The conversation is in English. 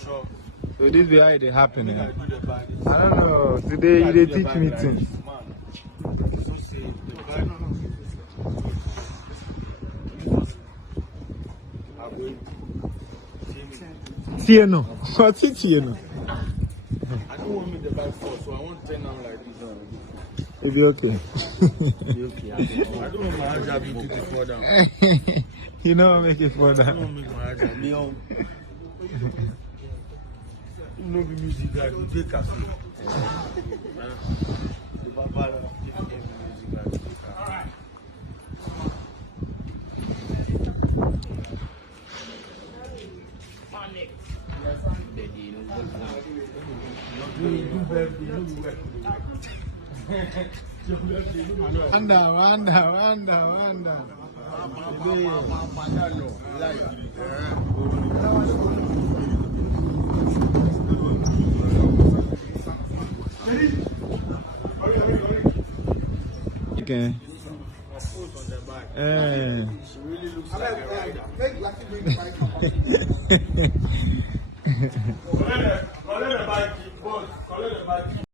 So this be how it happen. I don't know. Today they teach me things. Tieno. What's it Tieno? I don't want me the back four, so I want 10 now like this. It'll be okay. I don't want my Hajia Bintu to fall down. You know what make it fall I don't down. want me my Hajia Bintu. You know the music guy, you take cafe. The Baba, take every music guy, you take cafe. Wanda. Okay. She really looks like a rider. Collect the bike, boss. Collect the bike.